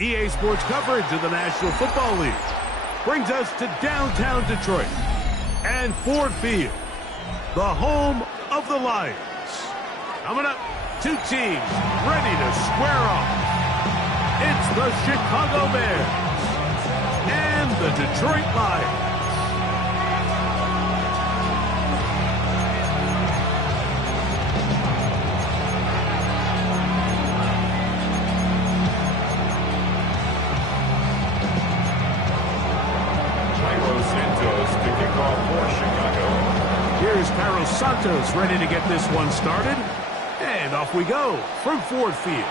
EA Sports coverage of the National Football League brings us to downtown Detroit and Ford Field, the home of the Lions. Coming up, two teams ready to square off. It's the Chicago Bears and the Detroit Lions. Here's Carlos Santos ready to get this one started. And off we go from Ford Field.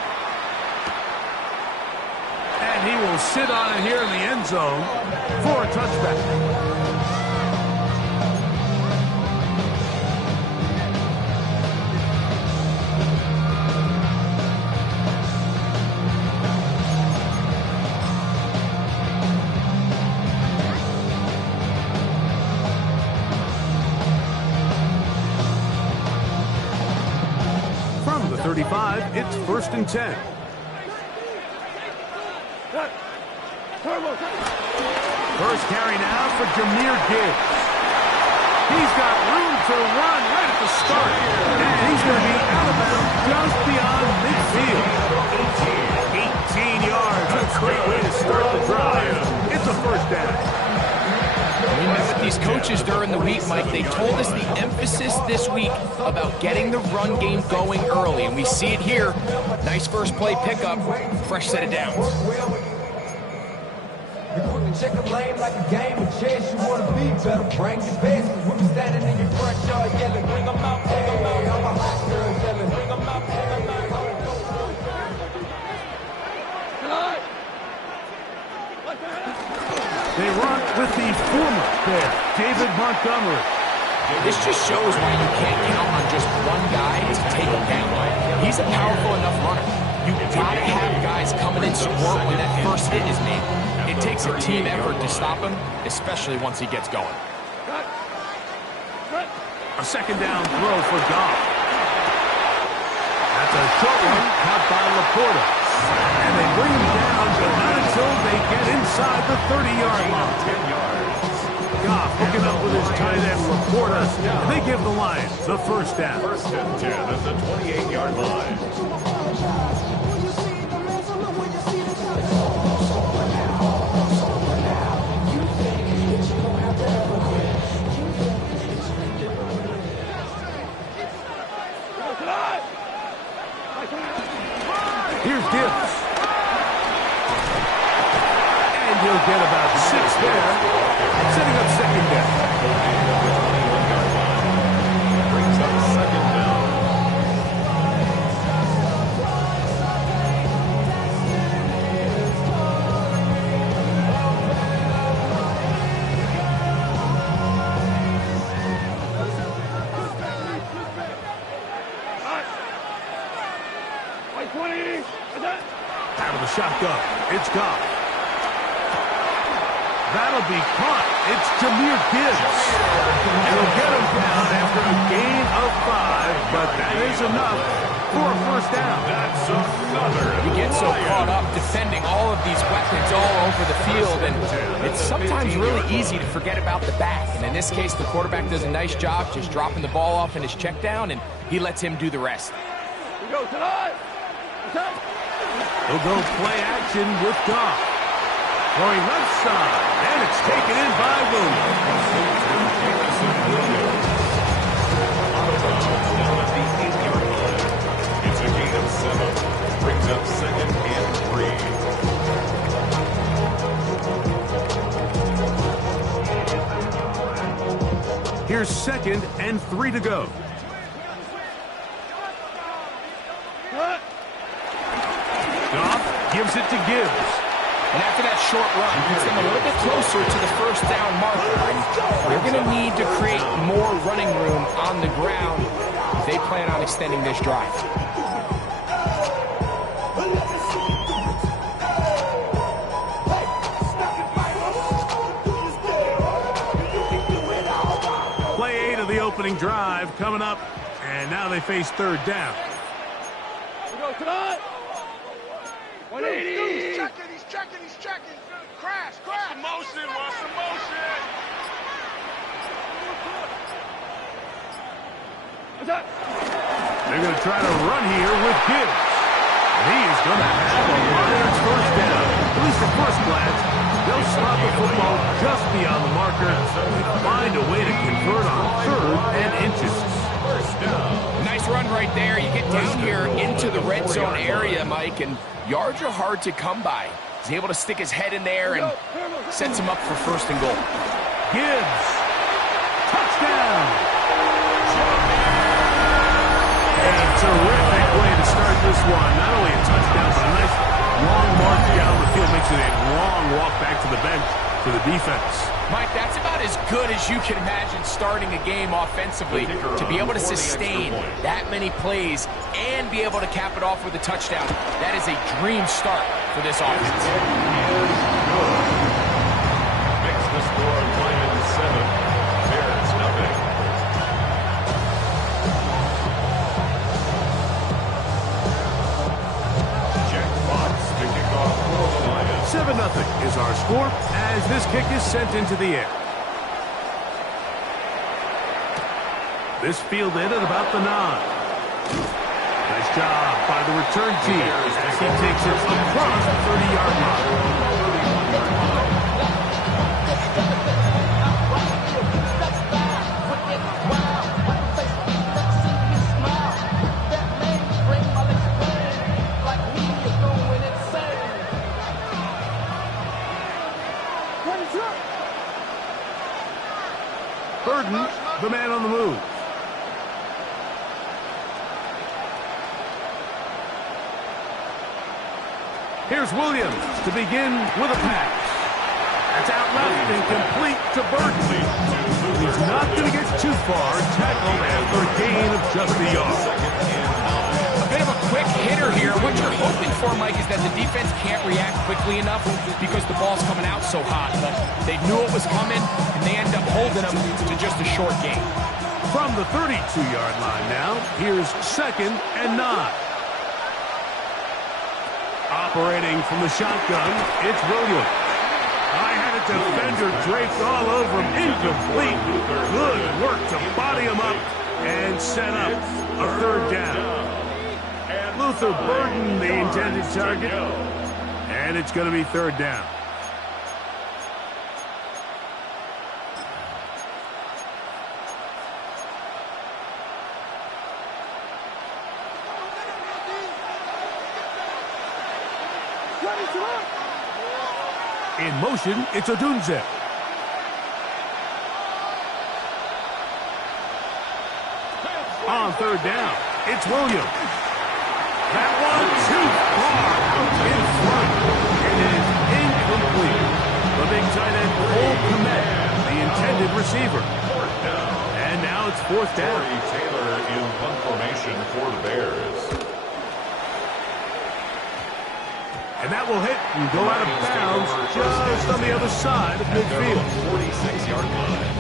And he will sit on it here in the end zone for a touchback. From the 35, it's 1st and 10. First carry now for Jahmyr Gibbs. He's got room to run right at the start. And he's going to be out of bounds just beyond midfield. 18 yards. A great way to start the drive. It's a first down. We met with these coaches during the week, Mike. They told us the emphasis this week about getting the run game going early, and we see it here. Nice first play pickup, fresh set of downs. Check a lane like a game of chess. You want to be better, bring your best. When we standing in your front yard yelling, bring them out, bring them out. I'm a hot girl yelling, bring them out, bring them out. They run with the former Bear, David Montgomery. This just shows why you can't count on just one guy to take him down. He's a powerful enough runner. You've got to have guys coming in support when that first hit is made. It takes a team effort to stop him, especially once he gets going. A second down throw for Goff. That's a short one caught by Laporta. And they bring him down, but not until they get inside the 30-yard line. 10 yards. Goff hooking up with his tight end Laporta, and they give the Lions the first down. 1st and 10 at the 28-yard line. Here's Gibbs. And he'll get about 6 there, setting up second down. Brings up second down. Out of the shotgun, it's Goff. That'll be caught. It's Jahmyr Gibbs. He'll get him down after a gain of 5, but that is enough for a first down. That's another. You get so caught up defending all of these weapons all over the field, and it's sometimes really easy to forget about the back. And in this case, the quarterback does a nice job just dropping the ball off in his check down, and he lets him do the rest. He'll go play action with Goff. Throwing left side, and it's taken in by Williams. It's a gain of 7. Brings up 2nd and 3. Here's 2nd and 3 to go. Goff gives it to Gibbs. And after that short run, gets them a little bit closer to the first down marker. They're going to need to create more running room on the ground if they plan on extending this drive. Play 8 of the opening drive coming up, and now they face 3rd down. 180. He's checking. Crash. Watch the motion. They're going to try to run here with Gibbs. He is going to have a Lions first down. At least at first glance, they'll stop the football just beyond the marker and find a way to convert on 3rd and inches. Nice run right there. You get down here into the red zone area, Mike, and yards are hard to come by. He's able to stick his head in there and sets him up for 1st and goal. Gibbs. Touchdown. A terrific way to start this one. Not only a touchdown, but a nice long march down the field. Makes it a long walk back to the bench for the defense. Mike, that's about as good as you can imagine starting a game offensively. To be able to sustain that many plays and be able to cap it off with a touchdown, that is a dream start for this offense. Makes the score Lions 7, Bears nothing. Jack Fox to kick off for the Lions. 7-0 is our score as this kick is sent into the air. This fielded at about the 9. Nice job by the return team as he takes it across the 30-yard line. Burden, the man on the move. Here's Williams to begin with a pass. That's out left and complete to Burton. He's not going to get too far, tackled after a gain of just a yard. A bit of a quick hitter here. What you're hoping for, Mike, is that the defense can't react quickly enough because the ball's coming out so hot. But they knew it was coming, and they end up holding them to just a short gain. From the 32-yard line now, here's 2nd and 9. Operating from the shotgun, it's Williams. I had a defender draped all over him, incomplete. Good work to body him up and set up a 3rd down. Luther Burden, the intended target, and it's going to be 3rd down. In motion, it's Odunze. On 3rd down, it's Williams. That one too far in front. It is incomplete. The big tight end, Cole Kmet, the intended receiver. And now it's 4th down. Taylor in punt formation for the Bears. And that will hit and go out of bounds just on the other side of midfield. 46-yard line.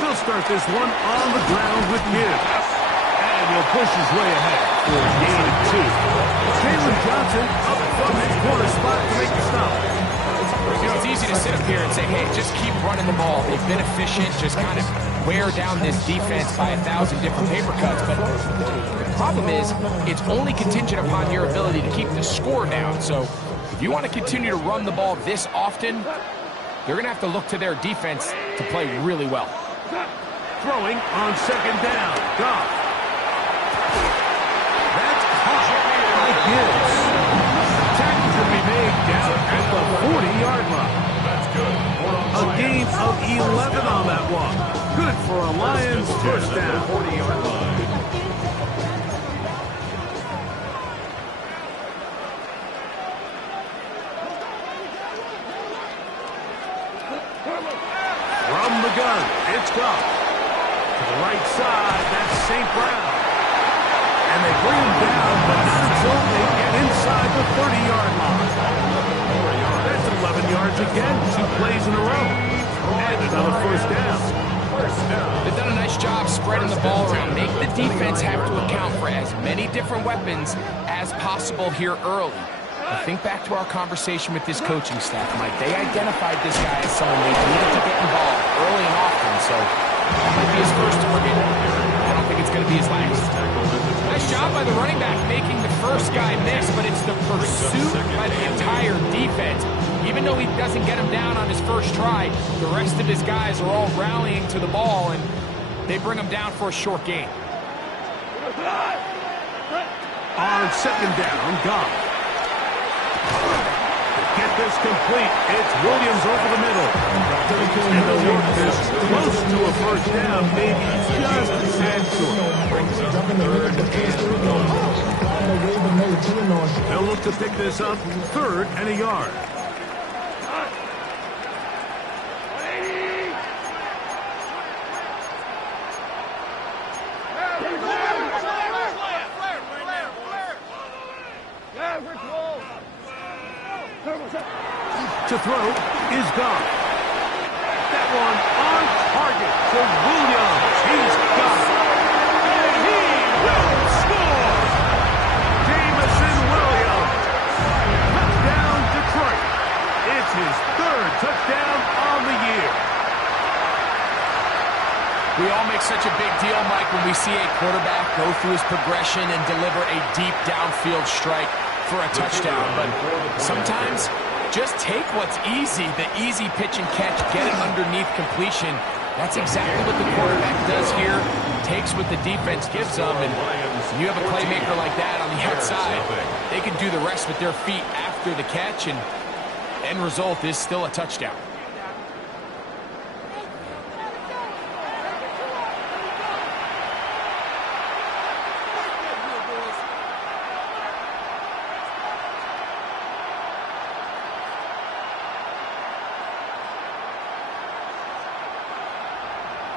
He'll start this one on the ground with Gibbs. And he'll push his way ahead for a gain of 2. Jalen Johnson up from his corner spot to make the stop. You know, it's easy to sit up here and say, hey, just keep running the ball. They've been efficient, just kind of wear down this defense by 1,000 different paper cuts. But the problem is, it's only contingent upon your ability to keep the score down. So if you want to continue to run the ball this often, they're going to have to look to their defense to play really well. Throwing on 2nd down. Goff. That's caught by Gibbs. Tackle to be made down at the 40-yard line. That's good. A gain of 11 on that one. Good for a Lions first down. 40-yard line. the gun, it's Goff. To the right side, that's St. Brown. And they bring him down, but not until they get inside the 30-yard line. That's 11 yards again, 2 plays in a row. And another first down. They've done a nice job spreading the ball around, make the defense have to account for as many different weapons as possible here early. I think back to our conversation with this coaching staff, Mike. They identified this guy as someone they needed to get involved early and often, so that might be his first target. I don't think it's going to be his last. Nice job by the running back making the first guy miss, but it's the pursuit by the entire defense. Even though he doesn't get him down on his first try, the rest of his guys are all rallying to the ball, and they bring him down for a short gain. On second down, Goff. Get this complete. It's Williams over the middle. And the work is close to a first down, maybe just a tad short. They'll look to pick this up, 3rd and a yard. To throw is Goff. That one on target to Williams. He's got it. And he will score. Jamison Williams. Touchdown, Detroit. It's his 3rd touchdown on the year. We all make such a big deal, Mike, when we see a quarterback go through his progression and deliver a deep downfield strike for a touchdown. But sometimes just take what's easy, the easy pitch and catch, get it underneath completion. That's exactly what the quarterback does here. Takes what the defense gives them, and you have a playmaker like that on the outside. They can do the rest with their feet after the catch, and end result is still a touchdown.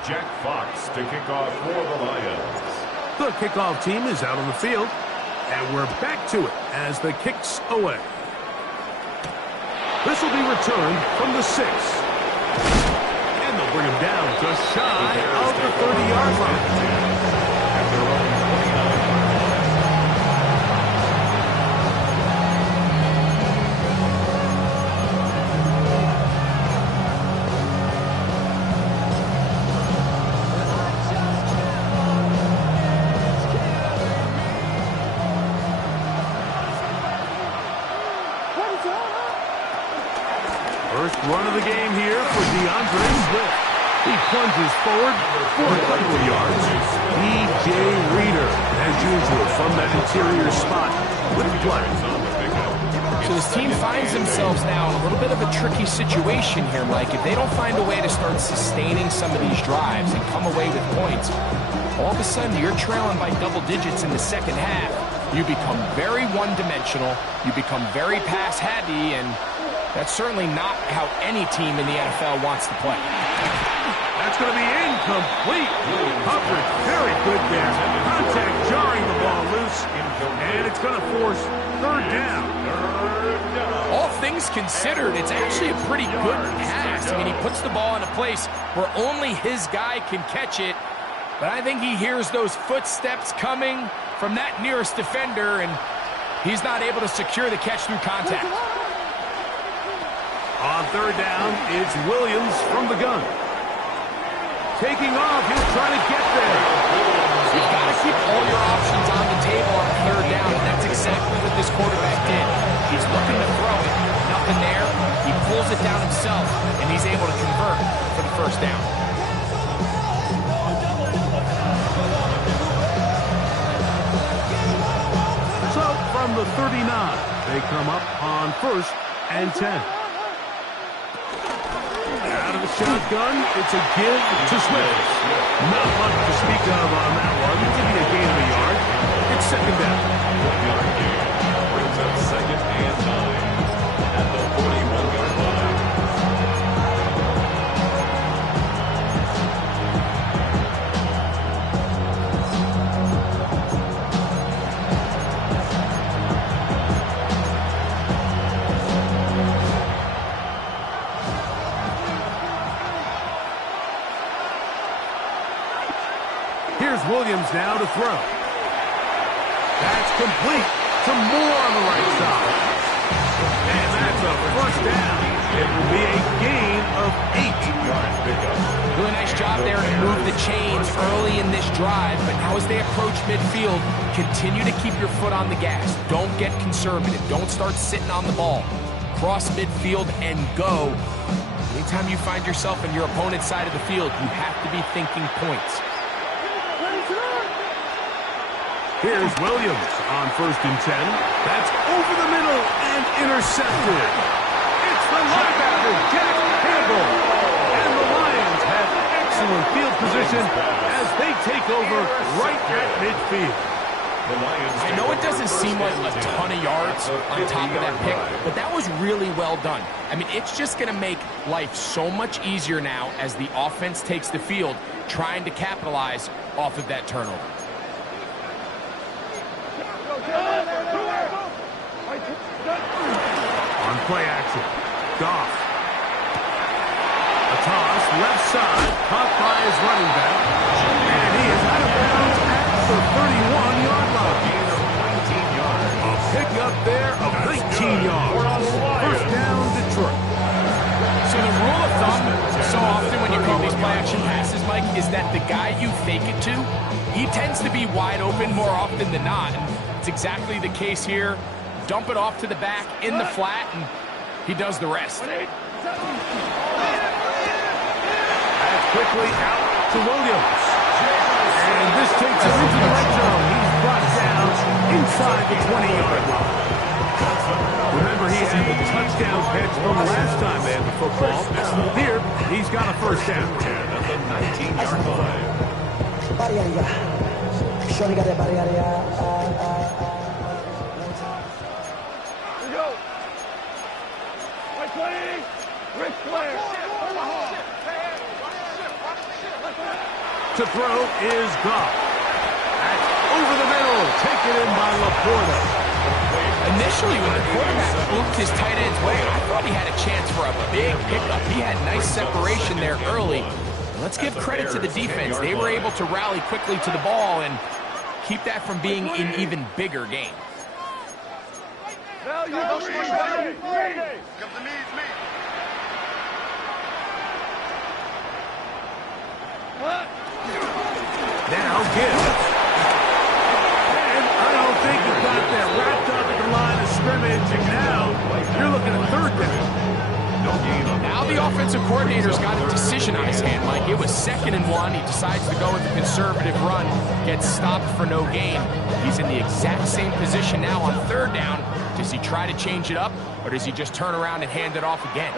Jack Fox to kick off for the Lions. The kickoff team is out on the field, and we're back to it as the kick's away. This will be returned from the 6. And they'll bring him down just shy of the 30-yard line. First run of the game here for DeAndre Swift. He plunges forward for a couple of yards. DJ Reader, as usual, from that interior spot with play. So this team finds themselves now in a little bit of a tricky situation here, Mike. If they don't find a way to start sustaining some of these drives and come away with points, all of a sudden you're trailing by double digits in the second half. You become very one-dimensional. You become very pass-heavy, and that's certainly not how any team in the NFL wants to play. That's going to be incomplete. Coverage very good there. Contact jarring the ball loose, and it's going to force 3rd down. All things considered, it's actually a pretty good pass. I mean, he puts the ball in a place where only his guy can catch it, but I think he hears those footsteps coming from that nearest defender, and he's not able to secure the catch through contact. On 3rd down, it's Williams from the gun. Taking off, he'll try to get there. You've got to keep all your options on the table on 3rd down, and that's exactly what this quarterback did. He's looking to throw it, nothing there. He pulls it down himself, and he's able to convert for the 1st down. So from the 39, they come up on 1st and 10. Out of the shotgun, it's a give to Swift. Not much to speak of on that one. Maybe a gain of a yard. It's 2nd down. 1-yard gain brings up 2nd and 9 at the 41-yard line. Williams now to throw. That's complete. Some more on the right side. And that's a first down. It will be a gain of 8. Really nice job there to move the chains early in this drive, but now as they approach midfield, continue to keep your foot on the gas. Don't get conservative. Don't start sitting on the ball. Cross midfield and go. Anytime you find yourself in your opponent's side of the field, you have to be thinking points. Here's Williams on 1st and 10. That's over the middle and intercepted. It's the linebacker, Jack Campbell. And the Lions have excellent field position as they take over right at midfield. I know it doesn't seem like a ton of yards on top of that pick, but that was really well done. I mean, it's just going to make life so much easier now as the offense takes the field, trying to capitalize off of that turnover. On play action, Goff. A toss, left side, caught by his running back. And he is out of bounds at the 31-yard line. A pickup there of 19 yards. First down, Detroit. So the rule of thumb, so often when you call these play-action passes, Mike, is that the guy you fake it to, he tends to be wide open more often than not. And it's exactly the case here. Dump it off to the back in the flat, and he does the rest. That's quickly out to Williams. And this takes him into the red zone. He's brought down inside the 20-yard line. Remember, he had the touchdown catch from last time they had the football. Here, he's got a first down. 10 at the 19-yard line. To throw is Goff. That's over the middle, taken in by Laporta. Initially, when the quarterback looked his tight end's way, I thought he had a chance for a big pickup. He had nice separation there early. Let's give credit to the defense. They were able to rally quickly to the ball and keep that from being an even bigger game. Come to me, Now Gibbs. And I don't think he got that wrapped up at the line of scrimmage. And now you're looking at third down. Now the offensive coordinator's got a decision on his hand, Mike. It was 2nd and 1. He decides to go with the conservative run, gets stopped for no gain. He's in the exact same position now on 3rd down. Does he try to change it up, or does he just turn around and hand it off again?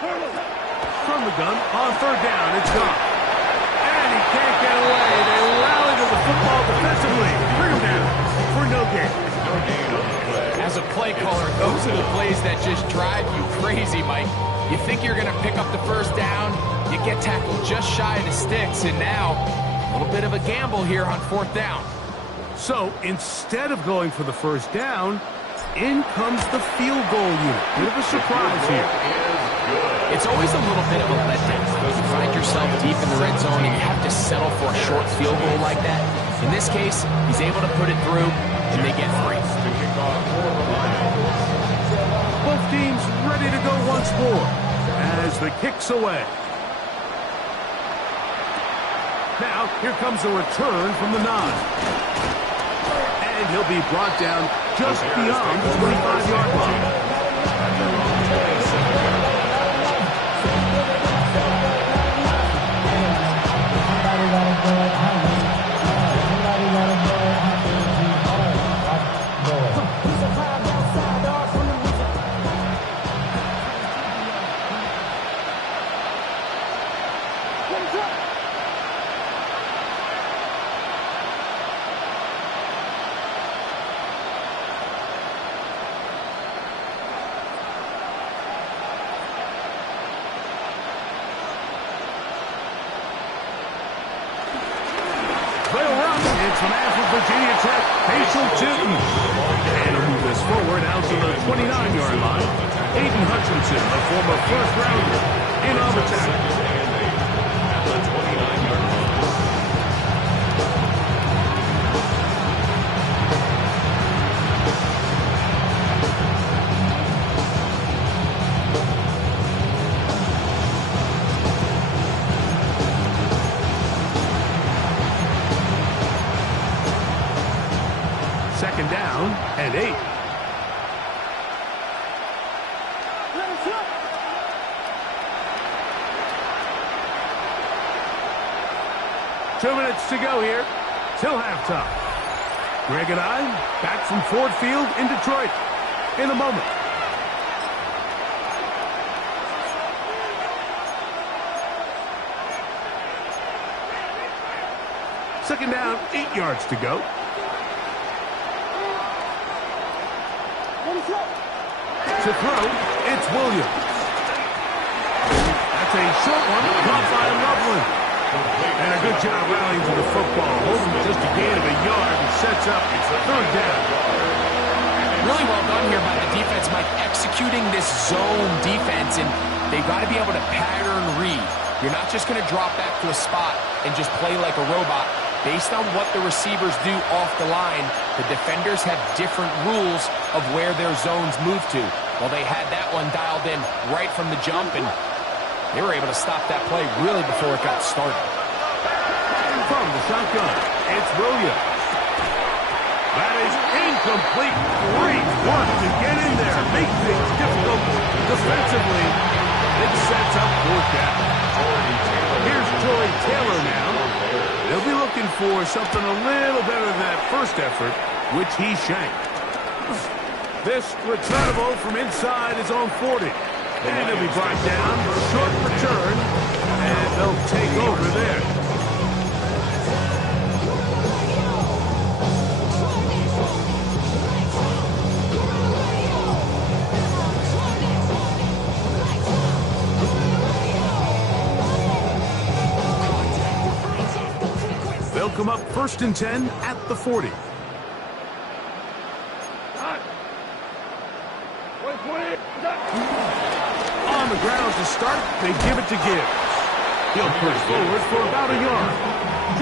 From the gun on 3rd down, it's gone. And he can't get away. They rally to the football defensively. Bring him down for no gain. As a play caller, those are the plays that just drive you crazy, Mike. You think you're going to pick up the first down, you get tackled just shy of the sticks, and now a little bit of a gamble here on 4th down. So instead of going for the first down, in comes the field goal unit. Bit of a surprise here. It's always a little bit of a letdown. You find yourself deep in the red zone and you have to settle for a short field goal like that. In this case, he's able to put it through, and they get 3. Both teams ready to go once more as the kick's away. Now, here comes a return from the 9. And he'll be brought down just beyond the 25-yard line. Virginia Tech, Godswk2. And he'll move this forward out to the 29-yard line. Aiden Hutchinson, a former first-rounder, in on the tackle. and 8. Two minutes to go here till halftime. Greg and I back from Ford Field in Detroit in a moment. Second down, 8 yards to go. To throw, it's Williams. That's a short one, caught by Loveland. And a good job rallying to the football. Holding just a gain of a yard and sets up third down. Really well done here by the defense, Mike, executing this zone defense, and they've got to be able to pattern read. You're not just going to drop back to a spot and just play like a robot. Based on what the receivers do off the line, the defenders have different rules of where their zones move to. Well, they had that one dialed in right from the jump, and they were able to stop that play really before it got started. From the shotgun, it's Williams. That is incomplete. Great work to get in there. Make things difficult defensively. It sets up fourth down. Here's Troy Taylor now. They'll be looking for something a little better than that first effort, which he shanked. This returnable from inside his own 40. And he'll be brought down. Short return. And they'll take over there. They'll come up 1st and 10 at the 40. On the ground to start, they give it to Gibbs. He'll push forward for about a yard.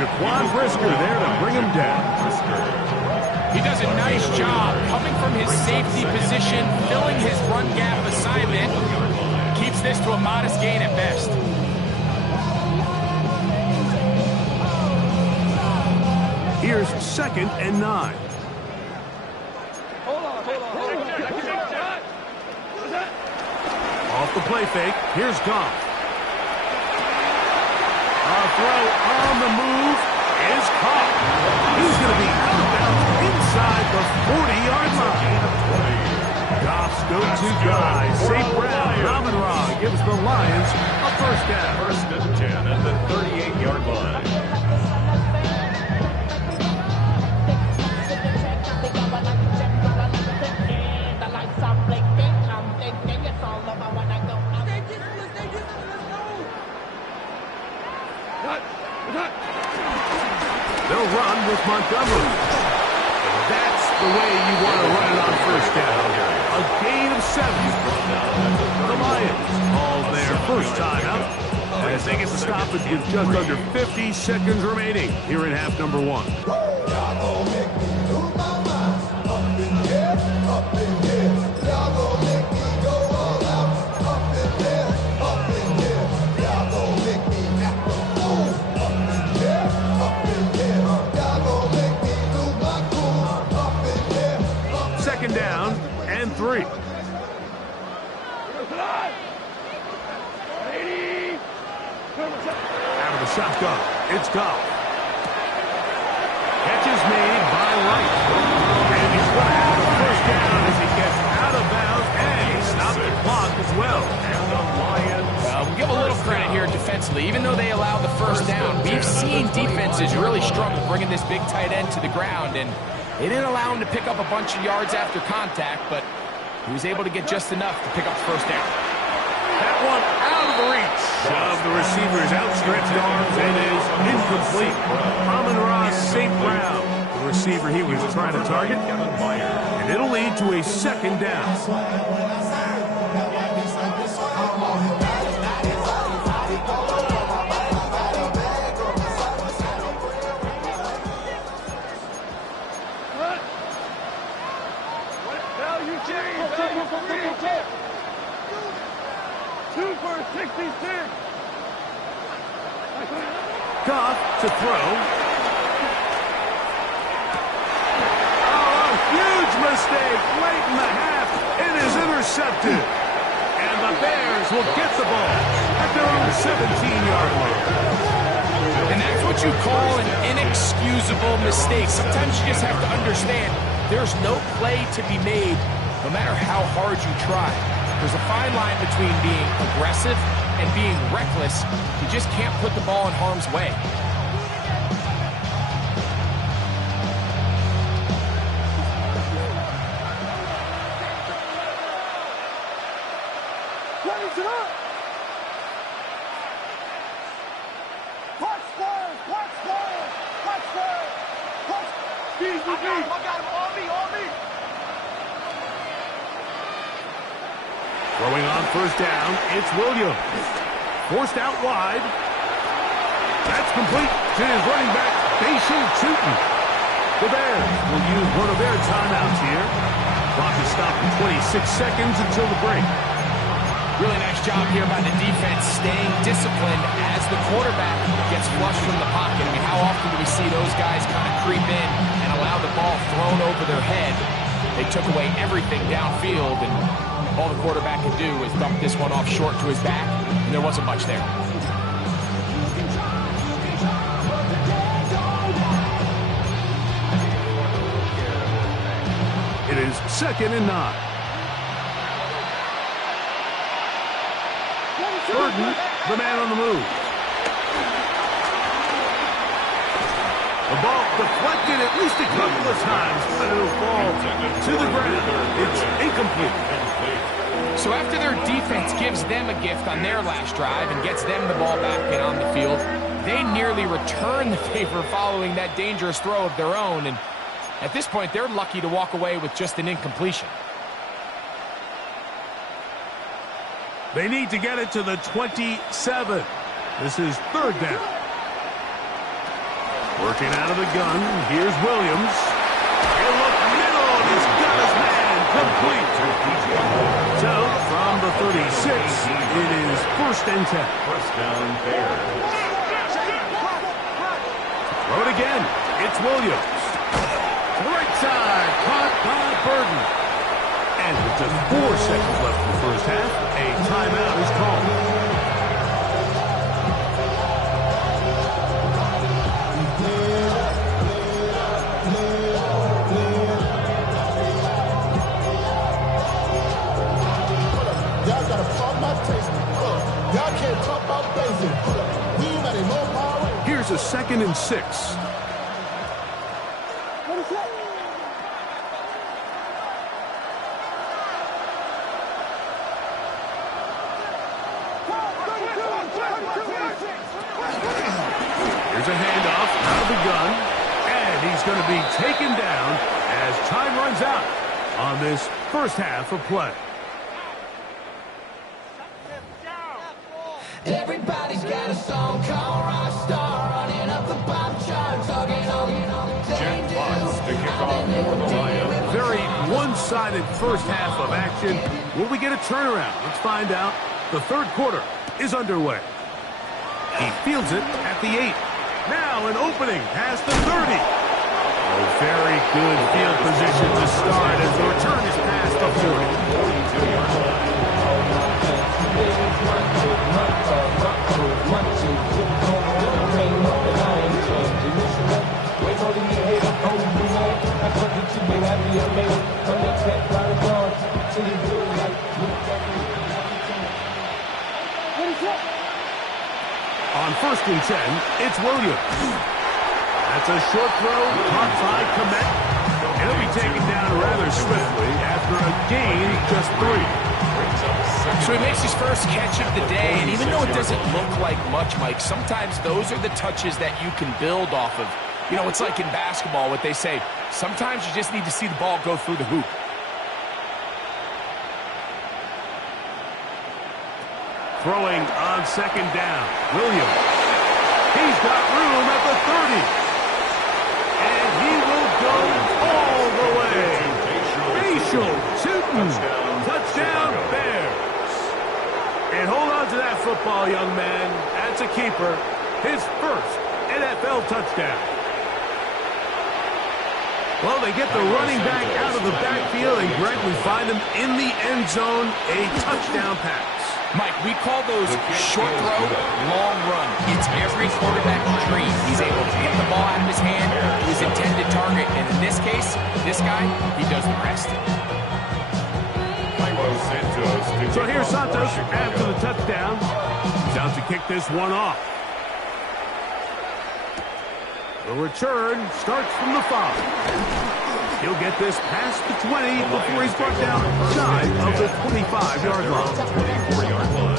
Jaquan Brisker there to bring him down. He does a nice job coming from his safety position, filling his run gap assignment. Keeps this to a modest gain at best. Here's 2nd and 9. Off the play fake, here's Goff. A throw on the move is caught. He's going to be out of bounds inside the 40-yard line. Goff's go-to guy, St. Brown, Raman gives the Lions a first down. 1st and 10 at the 38-yard line. They'll run with Montgomery. That's the way you want to run it on first down. A gain of 7. The Lions call their first time out as they get the stoppage with just under 50 seconds remaining here in half number 1. Second down and 3. Out of the shotgun, it's Goff. Catch is made by Wright. And he's going to have the first down as he gets out of bounds, and he stopped the clock as well. And the Lions. We'll give a little credit here defensively. Even though they allowed the first down, we've seen defenses really struggle bringing this big tight end to the ground, and they didn't allow him to pick up a bunch of yards after contact, but he was able to get just enough to pick up the first down. That one out of the reach of the receiver's outstretched arms. It is incomplete. Amon-Ra St. Brown, the receiver he was trying to target. And it'll lead to a second down. Goff to throw. Oh, a huge mistake late in the half. It is intercepted. And the Bears will get the ball at their own 17-yard line. And that's what you call an inexcusable mistake. Sometimes you just have to understand there's no play to be made, no matter how hard you try. There's a fine line between being aggressive and being reckless. You just can't put the ball in harm's way. Throwing on first down, it's Williams. Forced out wide. That's complete to his running back, Godswk2. The Bears will use one of their timeouts here. Clock is stopped at 26 seconds until the break. Really nice job here by the defense, staying disciplined as the quarterback gets flushed from the pocket. I mean, how often do we see those guys kind of creep in and allow the ball thrown over their head? They took away everything downfield, and all the quarterback could do was dump this one off short to his back, and there wasn't much there. It is 2nd and 9. Burton, the man on the move. The ball deflected at least a couple of times, but it'll fall to the ground. It's incomplete. So after their defense gives them a gift on their last drive and gets them the ball back and on the field, they nearly return the favor following that dangerous throw of their own. And at this point, they're lucky to walk away with just an incompletion. They need to get it to the 27. This is 3rd down. Working out of the gun, here's Williams. He'll look middle, and he's got his man complete. So, from the 36, it is 1st and 10. First down, Bears. Throw it again. It's Williams. To the right side, caught by Burton. And with just 4 seconds left in the first half, a timeout is called. Here's a 2nd and 6. Here's a handoff out of the gun, and he's going to be taken down as time runs out on this first half of play. Everybody's got a song called Rockstar, running up the pop chart, talking on the Jack Fox to kick off for the Lions. Very one-sided first half of action. Will we get a turnaround? Let's find out. The 3rd quarter is underway. He fields it at the 8. Now an opening past the 30. Oh, very good field position to start as the return is past the 40. 42-yard line. On 1st and 10, it's Williams. That's a short throw, caught by Komet. He'll be taken down rather swiftly after a gain of just 3. So he makes his first catch of the day, and even though it doesn't look like much, Mike, sometimes those are the touches that you can build off of. You know, it's like in basketball, what they say, sometimes you just need to see the ball go through the hoop. Throwing on 2nd down, Williams. He's got room at the 30. And he will go all the way. Facial shooting. Touchdown, Bears. And hold on to that football, young man. That's a keeper. His first NFL touchdown. Well, they get the running back out of the backfield, and Greg, we find him in the end zone, a touchdown pass. Mike, we call those short throw, long run. It's every quarterback's dream. He's able to get the ball out of his hand to his intended target, and in this case, this guy, he does the rest. So here's Santos after the touchdown. He's out to kick this one off. The return starts from the 5. He'll get this past the 20 before he's brought down shy of the 25-yard line. 24-yard line.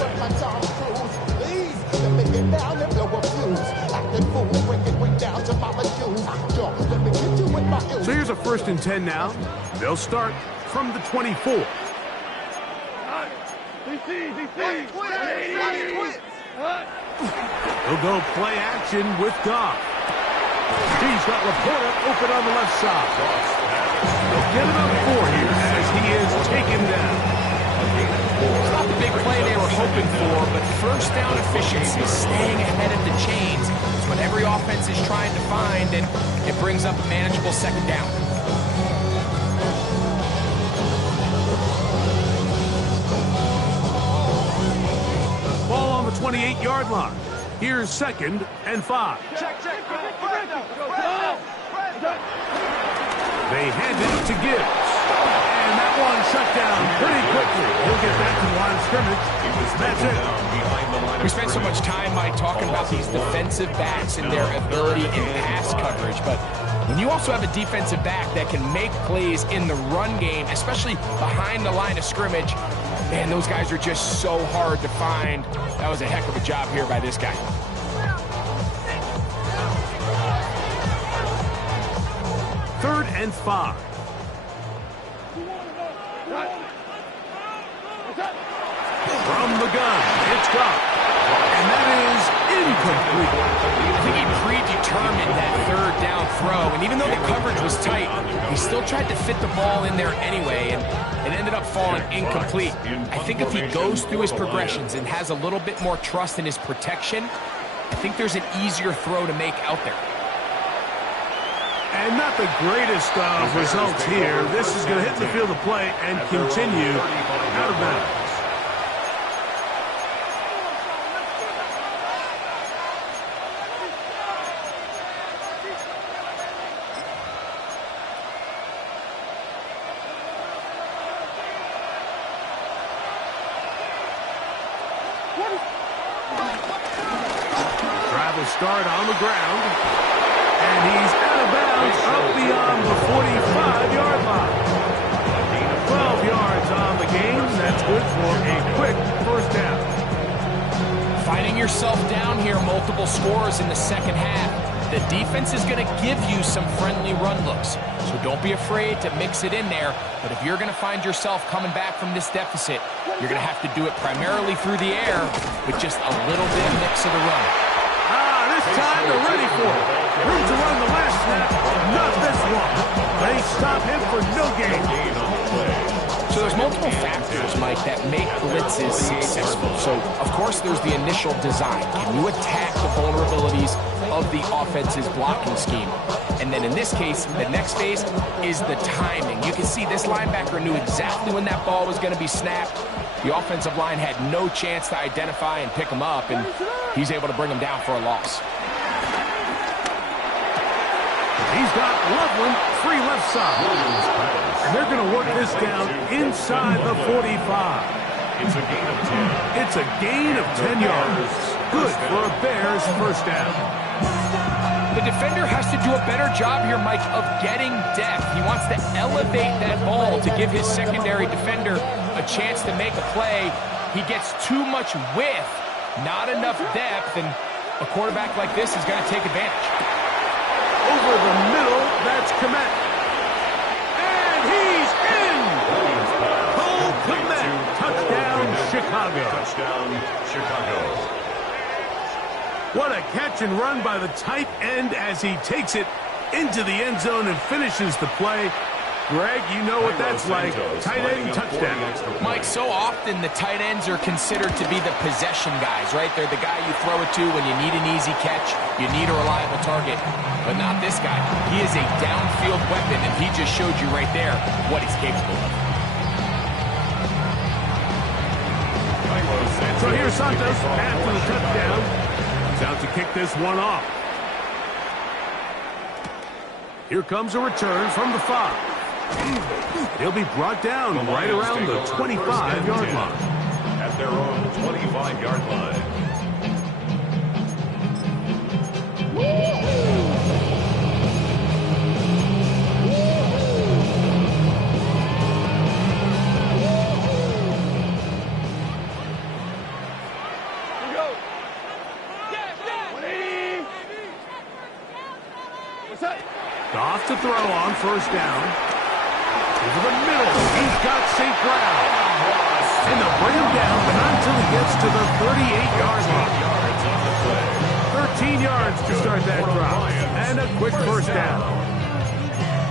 So here's a 1st and 10 now. They'll start from the 24. He'll go play action with Goff. He's got Laporta open on the left side. They'll get him up 4 here as he is taken down. It's not the big play they were hoping for, but first down efficiency, staying ahead of the chains, is what every offense is trying to find, and it brings up a manageable 2nd down. Ball on the 28-yard line. Here's 2nd and 5. They hand it to Gibbs. And that one shut down pretty quickly. He'll get back to the line of scrimmage. That's it. We spent so much time, Mike, talking about these defensive backs and their ability in pass coverage, but when you also have a defensive back that can make plays in the run game, especially behind the line of scrimmage, man, those guys are just so hard to find. That was a heck of a job here by this guy. Third and 5. From the gun, it's Goff. And that is incomplete. I think he predetermined that 3rd down throw, and even though the coverage was tight, he still tried to fit the ball in there anyway, and it ended up falling incomplete. I think if he goes through his progressions and has a little bit more trust in his protection, I think there's an easier throw to make out there. And not the greatest of results here. This is going to hit the field of play and continue out of bounds. Travel start on the ground. And he's out of bounds up beyond the 45-yard line. 12 yards on the game. That's good for a quick 1st down. Finding yourself down here, multiple scores in the 2nd half. The defense is going to give you some friendly run looks, so don't be afraid to mix it in there. But if you're going to find yourself coming back from this deficit, you're going to have to do it primarily through the air with just a little bit of mix of the run. This time they're ready for it. Room to run the last snap, not this one. They stop him for no gain. So there's multiple factors, Mike, that make blitzes successful. So, of course, there's the initial design. Can you attack the vulnerabilities of the offense's blocking scheme? And then in this case, the next phase is the timing. You can see this linebacker knew exactly when that ball was going to be snapped. The offensive line had no chance to identify and pick him up, and he's able to bring him down for a loss. He's got Loveland free left side. And they're going to work this down inside the 45. It's a gain of 10. It's a gain of 10 yards. Good for a Bears 1st down. The defender has to do a better job here, Mike, of getting depth. He wants to elevate that ball to give his secondary defender a chance to make a play. He gets too much width, not enough depth, and a quarterback like this is going to take advantage. Over the middle, that's Kmet. And he's in! Cole Kmet, touchdown Chicago. Touchdown, Chicago. What a catch and run by the tight end as he takes it into the end zone and finishes the play. Greg, you know what that's like. Tight end touchdown. Mike, so often the tight ends are considered to be the possession guys, right? They're the guy you throw it to when you need an easy catch, you need a reliable target. But not this guy. He is a downfield weapon, and he just showed you right there what he's capable of. So here's Santos after the touchdown. He's out to kick this one off. Here comes a return from the 5. He'll be brought down right around the 25-yard line. At their own 25-yard line. Goff to throw on first down. Over the middle, he's got St. Brown. And they'll bring him down, but not until he gets to the 38-yard line. 13 yards to start that drive. And a quick first down.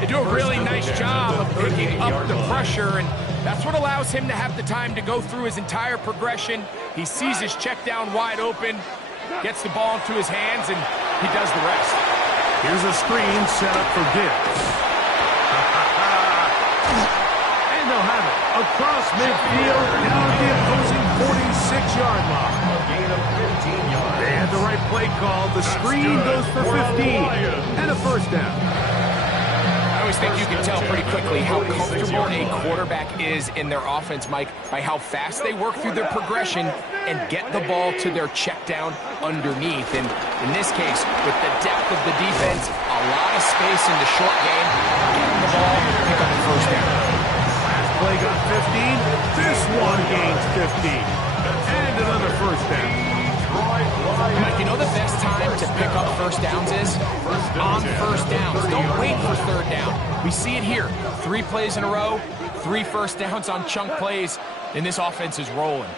They do a really nice job of picking up the pressure, and that's what allows him to have the time to go through his entire progression. He sees his check down wide open, gets the ball into his hands, and he does the rest. Here's a screen set up for Gibbs. And they'll have it across midfield, down the opposing 46-yard line. A gain of 15 yards. They had the right play call. The screen goes for 15 and a first down. I always think you can tell pretty quickly how comfortable a quarterback is in their offense, Mike, by how fast they work through their progression and get the ball to their check down underneath. And in this case, with the depth of the defense, a lot of space in the short game, get the ball, pick up the first down. Last play got 15. This one gains 15. And another first down. Mike, you know the best time to pick up first downs is? On first downs. Don't wait for third down. We see it here. 3 plays in a row, 3 first downs on chunk plays, and this offense is rolling.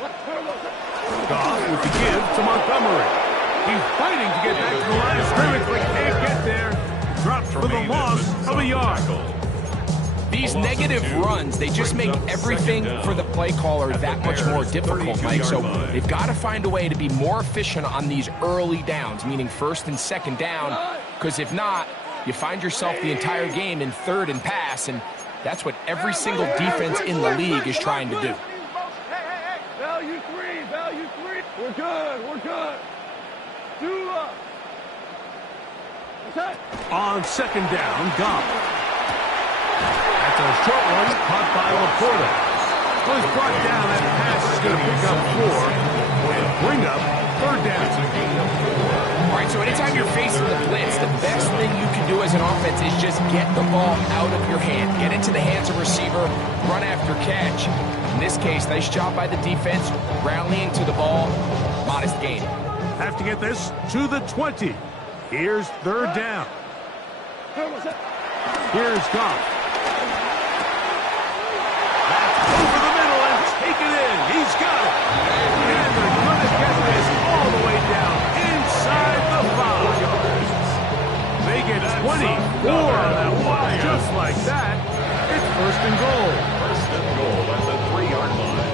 Goff with the give to Montgomery. He's fighting to get back to the line of scrimmage, but can't get there. Dropped for the loss of a yard. These negative runs, they just make everything for the play caller that much more difficult, Mike. So they've got to find a way to be more efficient on these early downs, meaning first and second down, because if not, you find yourself the entire game in third and pass, and that's what every single defense in the league is trying to do. Value three. We're good. 2 up. On second down, Goff. That's a short one, caught by Laporta. Well, he's brought down. That pass is going to pick up 4 and bring up third down. All right, so anytime you're facing the blitz, the best thing you can do as an offense is just get the ball out of your hand. Get into the hands of receiver, run after catch. In this case, nice job by the defense, rallying to the ball, modest gain. Have to get this to the 20. Here's third down. Here's Goff. Over the middle and take it in. He's got it. And they're going to get this all the way down inside the 5. They get 24 on that one. Just like that, it's first and goal. First and goal at the 3-yard line.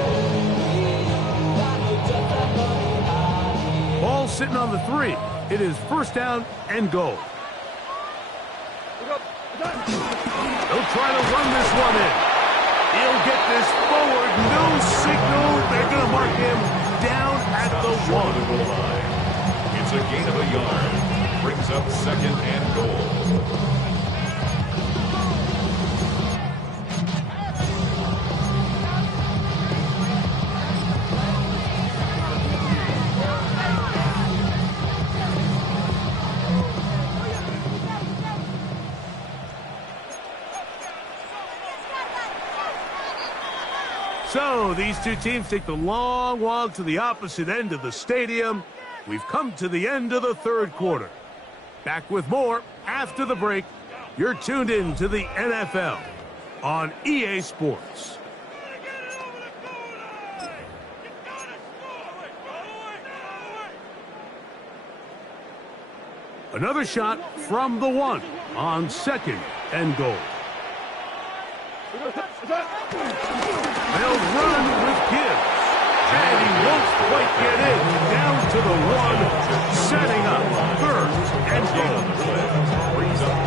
Ball sitting on the 3. It is first down and goal. They'll try to run this one in. He'll get this forward. No signal. They're going to mark him down at the 1. It's a gain of a yard. Brings up second and goal. So these two teams take the long walk to the opposite end of the stadium. We've come to the end of the third quarter. Back with more after the break. You're tuned in to the NFL on EA Sports. Another shot from the 1 on second and goal. They'll run with Gibbs. And he won't quite get in. Down to the 1, setting up 3rd and goal.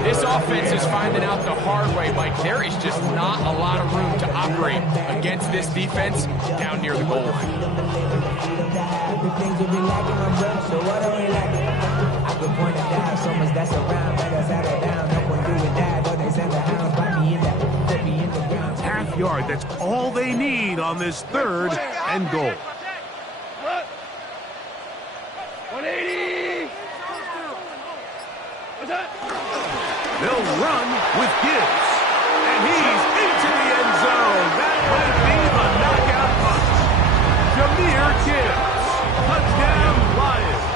This offense is finding out the hard way, Mike. There is just not a lot of room to operate against this defense down near the goal line. Half yard, that's all they need on this 3rd and goal. 180. What's that? They'll run with Gibbs. And he's into the end zone. That might be the knockout punch. Jahmyr Gibbs. Touchdown, Lions.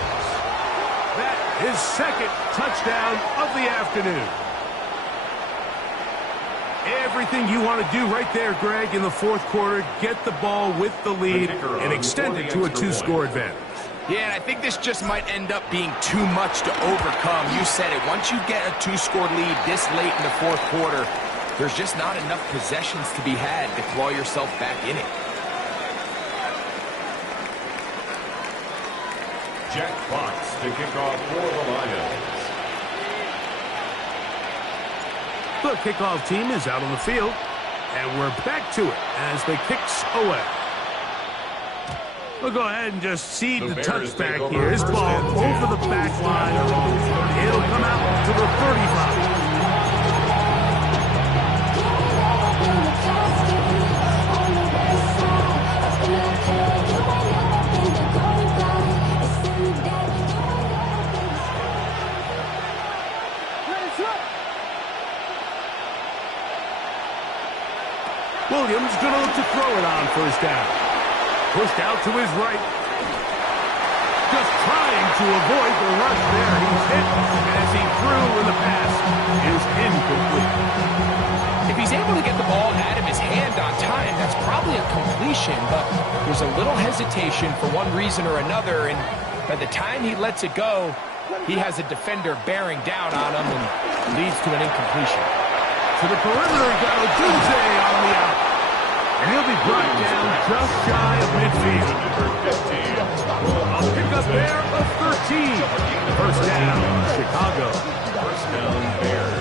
That is 2nd touchdown of the afternoon. Everything you want to do right there, Greg, in the 4th quarter. Get the ball with the lead and extend it to a 2-score advantage. Yeah, and I think this just might end up being too much to overcome. You said it. Once you get a 2-score lead this late in the 4th quarter, there's just not enough possessions to be had to claw yourself back in it. Jack Fox to kick off for the Lions. The kickoff team is out on the field, and we're back to it as the kicks away. We'll go ahead and just cede the touchback here. His ball over the back line. It'll come out to the 35. Williams gonna look to throw it on 1st down. Pushed out to his right. Just trying to avoid the rush there. He's hit as he threw in the pass is incomplete. If he's able to get the ball out of his hand on time, that's probably a completion, but there's a little hesitation for one reason or another, and by the time he lets it go, he has a defender bearing down on him and leads to an incompletion. To the perimeter go, Dunze on the out. And he'll be brought down just shy of midfield. A pickup there of 13. 1st down, Chicago. 1st down, Bears.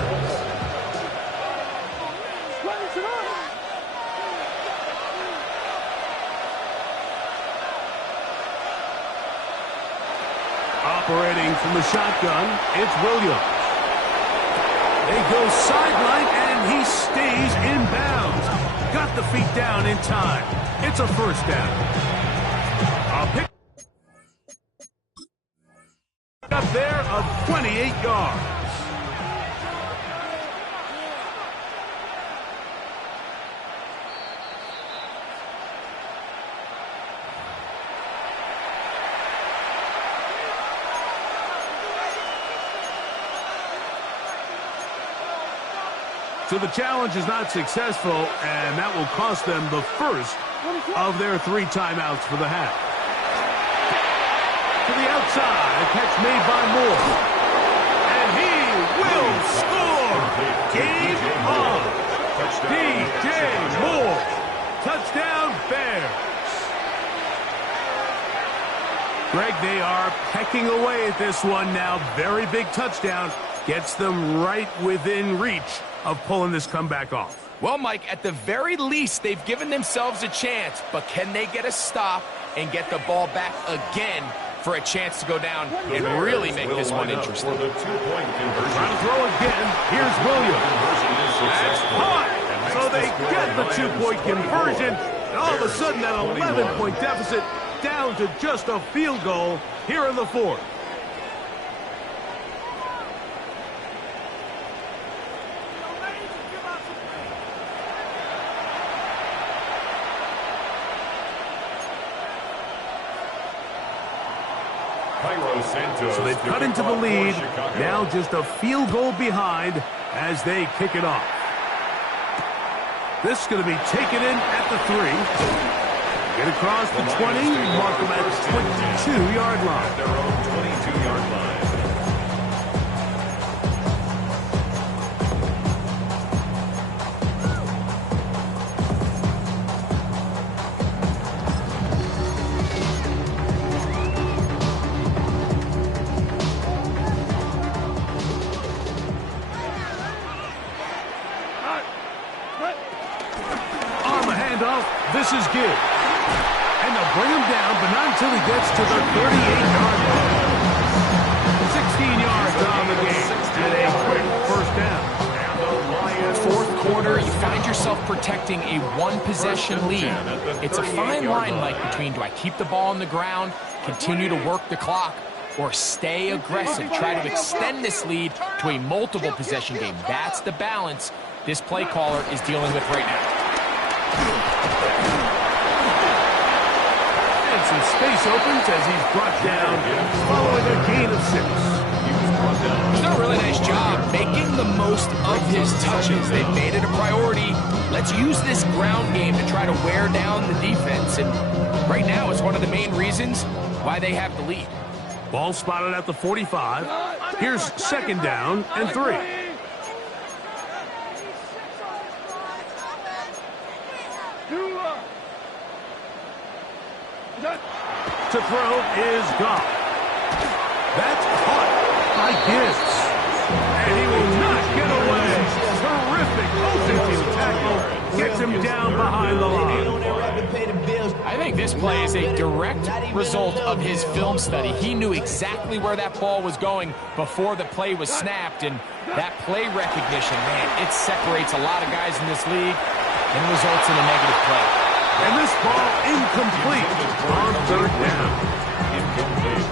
Operating from the shotgun, it's Williams. They go sideline, and he stays in bounds. Got the feet down in time. It's a 1st down. A pick up there of 28 yards. So the challenge is not successful, and that will cost them the 1st of their 3 timeouts for the half. To the outside, a catch made by Moore. And he will score! Game on! DJ Moore! Touchdown, Bears! Greg, they are pecking away at this one now. Very big touchdown. Gets them right within reach of pulling this comeback off. Well, Mike, at the very least, they've given themselves a chance, but can they get a stop and get the ball back again for a chance to go down and really make this one interesting? For the 2-point conversion. Trying to throw again. Here's Williams. That's high. So they get the 2-point conversion. And all of a sudden, that 11-point deficit down to just a field goal here in the 4th. So they've cut into the lead, now just a field goal behind as they kick it off. This is going to be taken in at the 3. Get across the 20, mark them at the 22-yard line. At their own 22-yard line. Gibbs. And they'll bring him down, but not until he gets to the 38-yard line. 16 yards on the game, and a quick first down. Fourth quarter, you find yourself protecting a one-possession lead. It's a fine line, Mike, between do I keep the ball on the ground, continue to work the clock, or stay aggressive, try to extend this lead to a multiple-possession game. That's the balance this play caller is dealing with right now. And some space opens as he's brought down following a gain of 6. He's done a really nice job making the most of his touches. They've made it a priority. Let's use this ground game to try to wear down the defense. And right now, it's one of the main reasons why they have the lead. Ball spotted at the 45. Here's second down and 3. To throw is gone. That's caught by Gibbs. And he will not get away. Terrific offensive tackle. Gets him down behind the line. I think this play is a direct result of his film study. He knew exactly where that ball was going before the play was snapped, and that play recognition, man, it separates a lot of guys in this league and results in a negative play. And this ball incomplete on third down.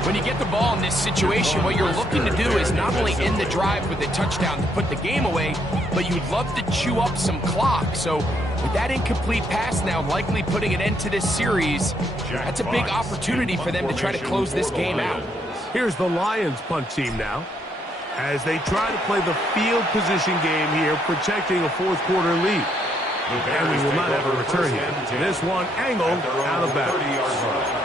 When you get the ball in this situation, what you're looking to do is not only end the drive with a touchdown to put the game away, but you'd love to chew up some clock. So with that incomplete pass now likely putting an end to this series, that's a big opportunity for them to try to close this game out. Here's the Lions punt team now as they try to play the field position game here, protecting a fourth quarter lead. And we will not have a return here. This one angled out of bounds.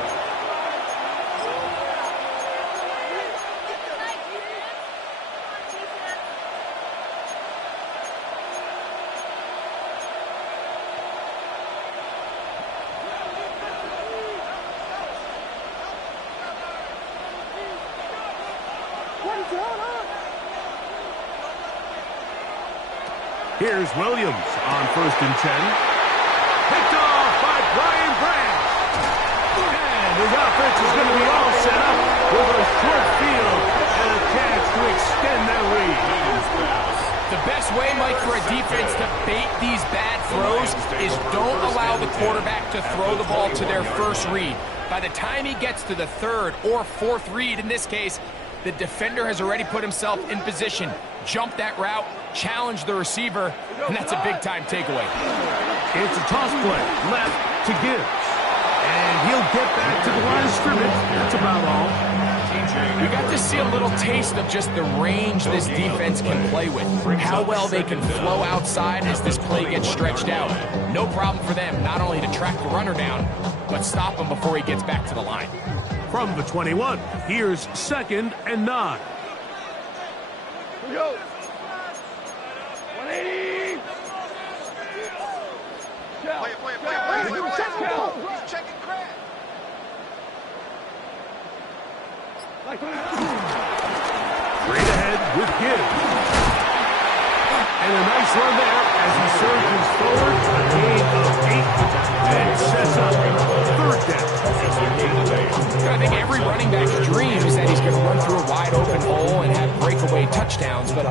Here's Williams on 1st and 10. Picked off by Brian Branch. And his offense is going to be all set up with a short field and a chance to extend that lead. The best way, Mike, for a defense to bait these bad throws is don't allow the quarterback to throw the ball to their first read. By the time he gets to the third or fourth read, in this case, the defender has already put himself in position, jump that route, challenge the receiver, and that's a big-time takeaway. It's a toss play left to Gibbs. And he'll get back to the line of scrimmage. That's about all. We got to see a little taste of just the range this defense can play with, how well they can flow outside as this play gets stretched out. No problem for them not only to track the runner down, but stop him before he gets back to the line. From the 21, here's 2nd and 9. Here we go. 180. He's checking crack. Straight ahead with Gibbs. And a nice run there as he surges forward. A gain of 8. And sets up 3rd down. I think every running back's dream is that he's going to run through a wide open hole and have breakaway touchdowns, but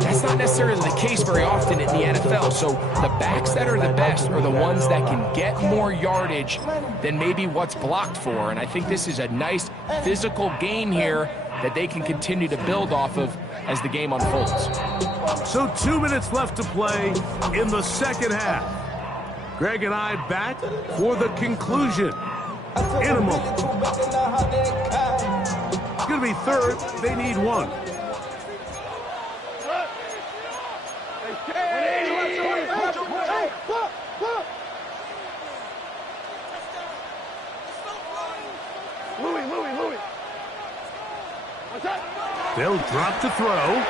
that's not necessarily the case very often in the NFL. So the backs that are the best are the ones that can get more yardage than maybe what's blocked for. And I think this is a nice physical game here that they can continue to build off of as the game unfolds. So 2 minutes left to play in the second half. Greg and I back for the conclusion in a moment. It's going to be 3rd. They need 1. Louis. What's that? They'll drop to throw.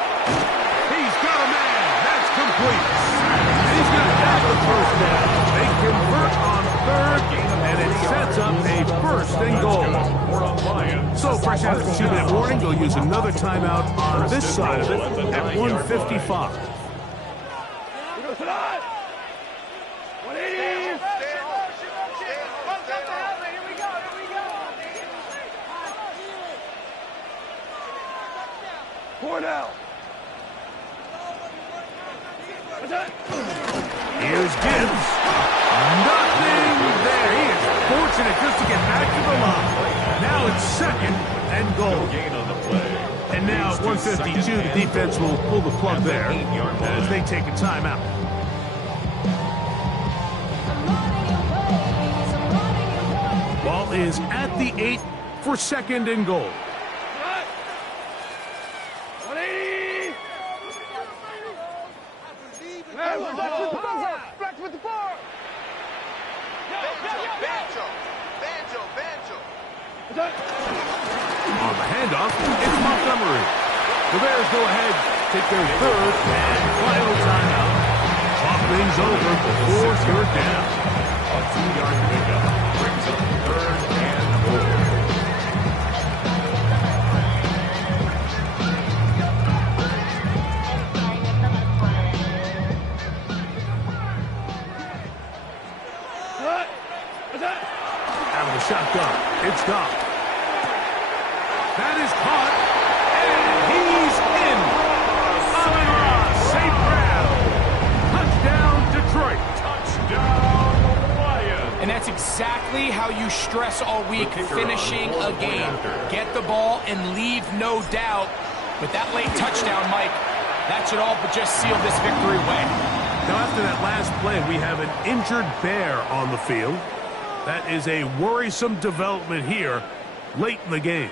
He's got a man. That's complete. And he's going to have the first down. They convert on 3rd, and it sets up a 1st and goal. So, fresh out of the 2-minute warning, they'll use another timeout on this side of it at 1:55. Here goes tonight. 180. 4 now. Here's Gibbs. Nothing there. He is fortunate just to get back to the line. Now it's 2nd and goal. Gain on the play. And now at 152, the defense will pull the plug there as they take a timeout. Ball is at the 8 for 2nd and goal. 180. Flex with the bar. On the handoff, it's Montgomery. The Bears go ahead, take their 3rd and final timeout. Talk things over before 3rd down. A 2-yard pickup brings up 3rd and goal. Out of the shotgun, it's gone. That is caught, and he's in. Amon-Ra St. Brown. Touchdown, Detroit. Touchdown, Lions. And that's exactly how you stress all week, finishing a game. Get the ball and leave no doubt. With that late touchdown, Mike, that should all but just seal this victory away. Now, after that last play, we have an injured Bear on the field. That is a worrisome development here late in the game.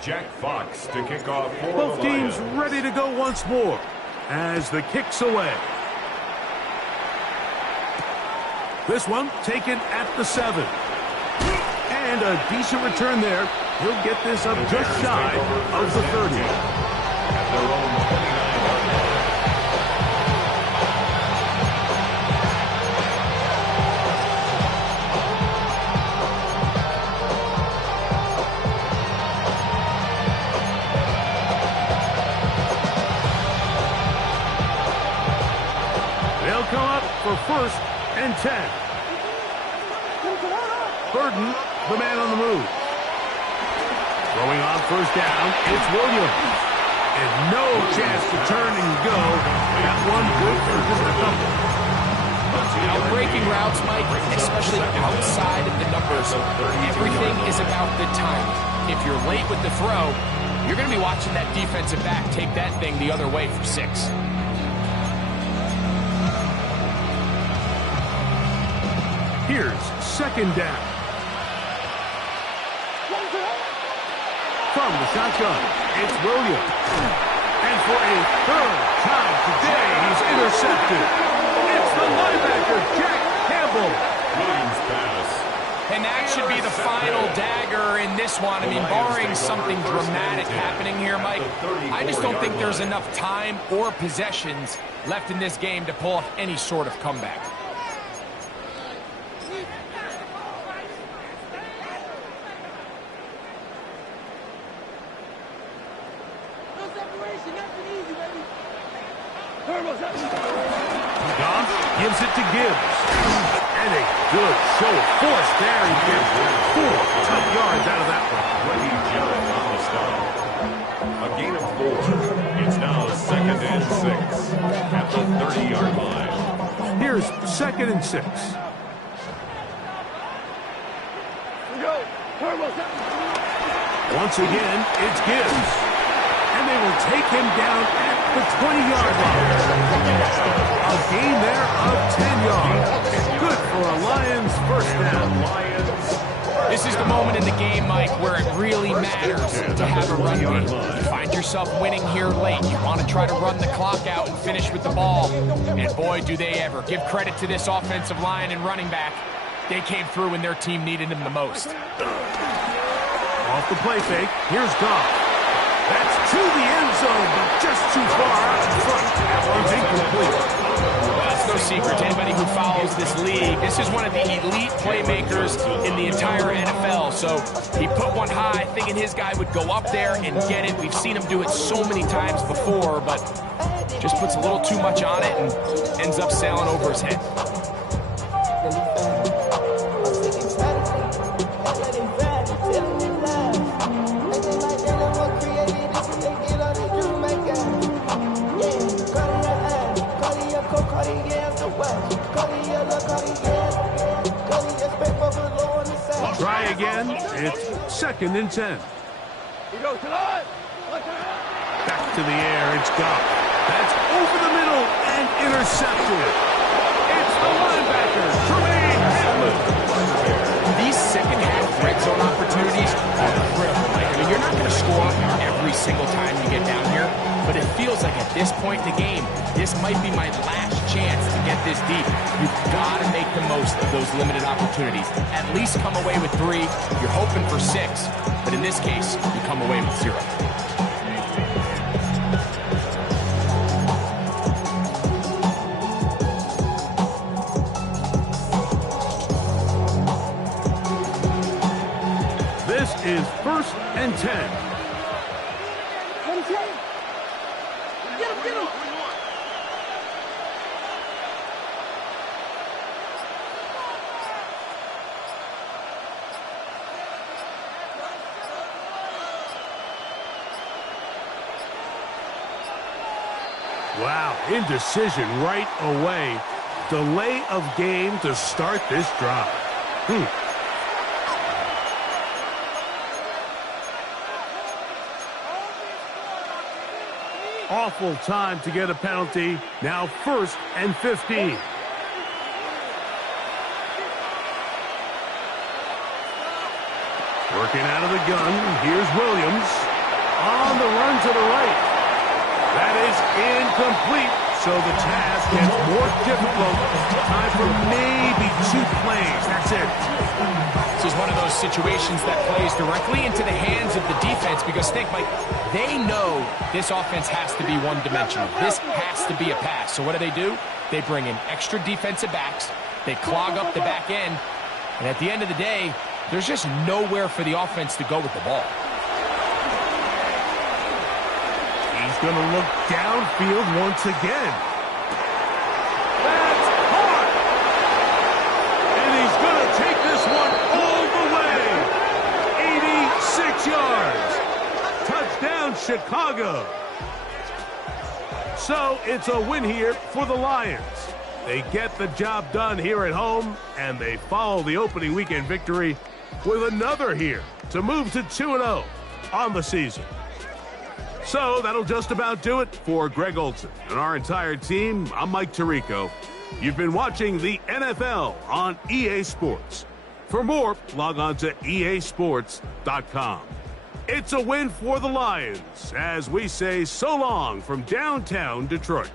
Jack Fox to kick off for Both the teams Lions. ready to go once more as the kick's away. This one taken at the 7. And a decent return there. He'll get this up just shy of the 30. At their own 29-yard line. They'll come up for 1st and 10. Burden, the man on the move. Throwing on 1st down, it's Williams. And no chance to turn and go. That one good for just a couple. Now, breaking routes, Mike, especially outside of the numbers, everything is about the time. If you're late with the throw, you're going to be watching that defensive back take that thing the other way for 6. Here's 2nd down. From the shotgun, it's Williams. And for a 3rd time today, he's intercepted. It's the linebacker, Jack Campbell. Williams pass. And that should be the final dagger in this one. I mean, barring something dramatic happening here, Mike, I just don't think there's enough time or possessions left in this game to pull off any sort of comeback. Goff gives it to Gibbs. And a good show of force there. He gets 4 tough yards out of that one. Ready Jarrett on the stop. A gain of 4. It's now 2nd and 6 at the 30-yard line. Here's 2nd and 6. Once again, it's Gibbs. And they will take him down at the 20-yard line. A gain there of 10 yards. Good for a Lions 1st down. This is the moment in the game, Mike, where it really matters to have a run game. You find yourself winning here late. You want to try to run the clock out and finish with the ball. And boy, do they ever. Give credit to this offensive line and running back. They came through when their team needed them the most. Off the play fake, here's Goff. That's to the end zone, but just too far out in front. That one's incomplete. That's no secret to anybody who follows this league. This is one of the elite playmakers in the entire NFL. So he put one high, thinking his guy would go up there and get it. We've seen him do it so many times before, but just puts a little too much on it and ends up sailing over his head. again. It's 2nd and 10. Back to the air. It's Goff. That's over the middle and intercepted. It's the linebacker, Tremaine Edmonds. These second-half red zone opportunities are critical, Mike. I mean, you're not going to score every single time you get down here, but it feels like at this point in the game, this might be my last chance to get this deep. You've got to make the most of those limited opportunities. At least come away with 3. You're hoping for 6, but in this case, you come away with 0. This is 1st and 10. Get him! Wow, indecision right away. Delay of game to start this drive. Awful time to get a penalty. Now 1st and 15. Working out of the gun. Here's Williams. On the run to the right. That is incomplete. So the task gets more difficult. Time for maybe 2 plays. That's it. This is one of those situations that plays directly into the hands of the defense because, think, Mike, they know this offense has to be one-dimensional. This has to be a pass. So what do? They bring in extra defensive backs. They clog up the back end. And at the end of the day, there's just nowhere for the offense to go with the ball. He's going to look downfield once again. That's hard. And he's going to take this one all the way. 86 yards. Touchdown, Chicago. So it's a win here for the Lions. They get the job done here at home, and they follow the opening weekend victory with another here to move to 2-0 on the season. So that'll just about do it for Greg Olsen and our entire team. I'm Mike Tirico. You've been watching the NFL on EA Sports. For more, log on to easports.com. It's a win for the Lions as we say so long from downtown Detroit.